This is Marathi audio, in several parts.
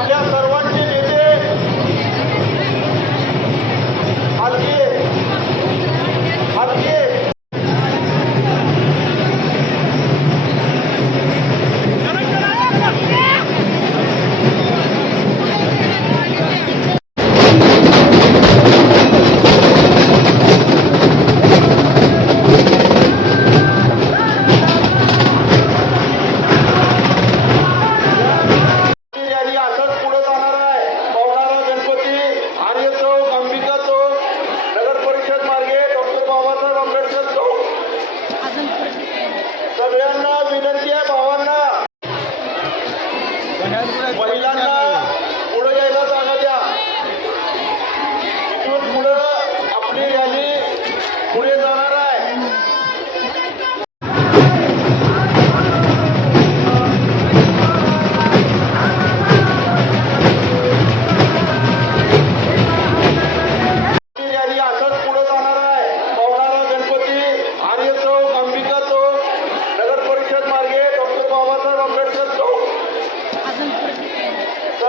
आपल्या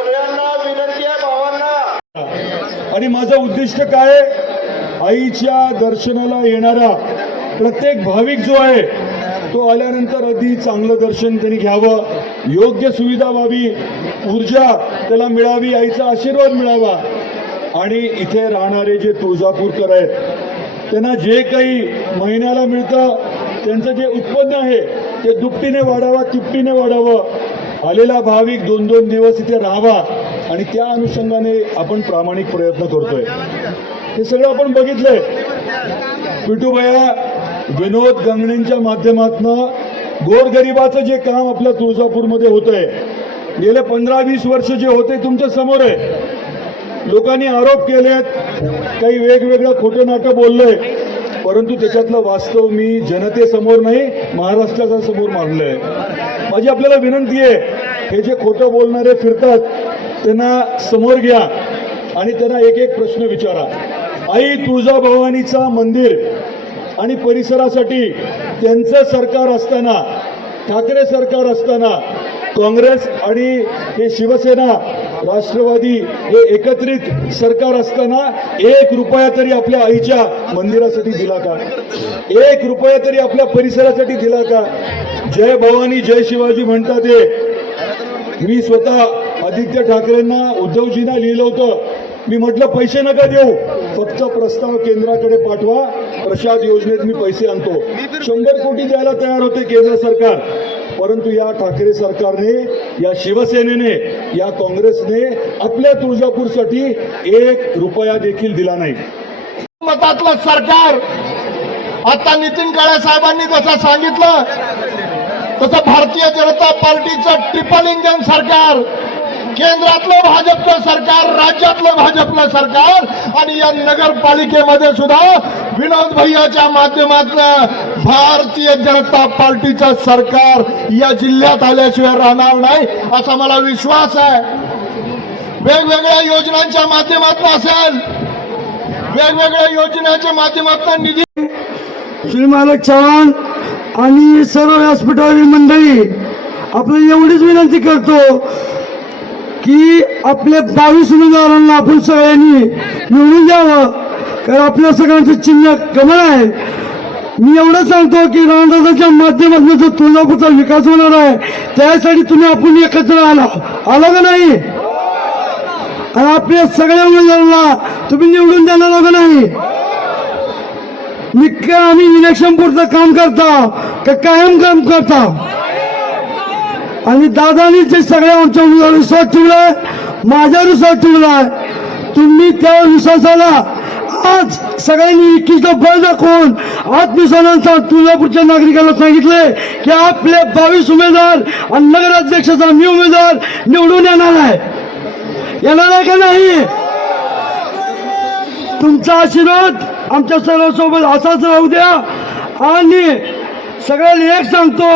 सगळ्यांना विनंती आहे भावांना. आणि माझं उद्दिष्ट काय आईच्या दर्शनाला येणारा प्रत्येक भाविक जो आहे तो आल्यानंतर अगदी चांगलं दर्शन त्यांनी घ्यावं. योग्य सुविधा व्हावी ऊर्जा त्याला मिळावी आईचा आशीर्वाद मिळावा. आणि इथे राहणारे जे तुळजापूरकर आहेत त्यांना जे काही महिन्याला मिळतं त्यांचं जे उत्पन्न आहे ते दुपटीने वाढावं तिपटीने वाढावं. आलेला भाविक दोन दोन दिवस इथे राहावा आणि त्या अनुषंगाने आपण प्रामाणिक प्रयत्न करतोय. हे सगळं आपण बघितलंय. पिटूभया विनोद गंगणेंच्या माध्यमातनं गोरगरिबाचं जे काम आपल्या तुळजापूरमध्ये होतंय आहे गेले पंधरा वीस वर्ष जे होते तुमच्यासमोर आहे. लोकांनी आरोप केलेत काही वेगवेगळं खोटं नाटक बोललंय परंतु त्याच्यातलं वास्तव मी जनतेसमोर नाही महाराष्ट्राच्या समोर मांडलंय. माझी आपल्याला विनंती आहे हे जे खोटं बोलणारे फिरतात त्यांना समोर घ्या आणि त्यांना एक एक प्रश्न विचारा. आई तुळजाभवानीचा मंदिर आणि परिसरासाठी त्यांचं सरकार असताना ठाकरे सरकार असताना काँग्रेस आणि हे शिवसेना राष्ट्रवादी हे एकत्रित सरकार असताना एक रुपया तरी आपल्या आईच्या मंदिरासाठी दिला का? एक रुपया तरी आपल्या परिसरासाठी दिला का? जय भवानी जय शिवाजी म्हणतात ते मी स्वतः आदित्य ठाकरेंना उद्धवजींना लिहिलं होतं. मी म्हटलं पैसे नका देऊ. फक्त प्रस्ताव केंद्राकडे पाठवा. प्रसाद योजनेत मी पैसे आणतो. शंभर कोटी द्यायला तयार होते केंद्र सरकार. परंतु या ठाकरे सरकारने या शिवसेनेने या काँग्रेसने आपल्या तुळजापूरसाठी एक रुपया देखील दिला नाही. मतातलं सरकार आता नितीन काळे साहेबांनी जसं सांगितलं तसं भारतीय जनता पार्टीचं ट्रिपल इंजन सरकार केंद्रातलं भाजपचं सरकार राज्यातलं भाजपलं सरकार आणि या नगरपालिकेमध्ये सुद्धा विनोद भैयाच्या माध्यमातलं भारतीय जनता पार्टीचं सरकार या जिल्ह्यात आल्याशिवाय राहणार नाही असा मला विश्वास आहे. वेगवेगळ्या योजनांच्या माध्यमातून असेल. वेगवेगळ्या योजनांच्या माध्यमातून निधी श्री मालक चव्हाण आणि सर्व व्यासपीठावरील मंडळी आपली एवढीच विनंती करतो की आपल्या बावीस उमेदवारांना आपण सगळ्यांनी निवडून द्यावं. कारण आपल्या सगळ्यांचं चिन्ह कमळ आहे. मी एवढं सांगतो की रामदासाच्या माध्यमातून जो तुळजापूरचा विकास होणार आहे त्यासाठी तुम्ही आपण एकत्र आला. आला का नाही? आणि आपल्या सगळ्या उमेदवारांना तुम्ही निवडून देणार का नाही? मी आम्ही इलेक्शन बोर्डचं काम करता का कायम काम करता? आणि दादानी जे सगळ्या आमच्या उमेदवार विश्वास ठेवलाय माझ्या विश्वास ठेवलाय तुम्ही त्या विश्वासाला आज सगळ्यांनी एकीचं बळ दाखवून आत्मसन्मानाचा तुळजापूरच्या नागरिकांना सांगितले की आपले बावीस उमेदवार आणि नगराध्यक्षाचा मी उमेदवार निवडून येणार आहे. येणार आहे का नाही? तुमचा आशीर्वाद आमच्या सर्वांसोबत असाच राहू द्या. आणि सगळ्यांना एक सांगतो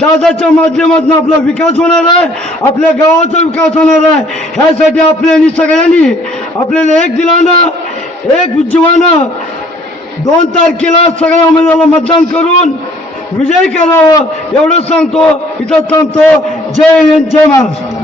दादाच्या माध्यमातून आपला विकास होणार आहे आपल्या गावाचा विकास होणार आहे. ह्यासाठी आपल्यानी सगळ्यांनी आपल्याला एक दिलानं एक जीवानं दोन तारखेला सगळ्या उमेदवाराला मतदान करून विजय करावं एवढंच सांगतो. इथं थांबतो. जय हिंद जय महाराष्ट्र.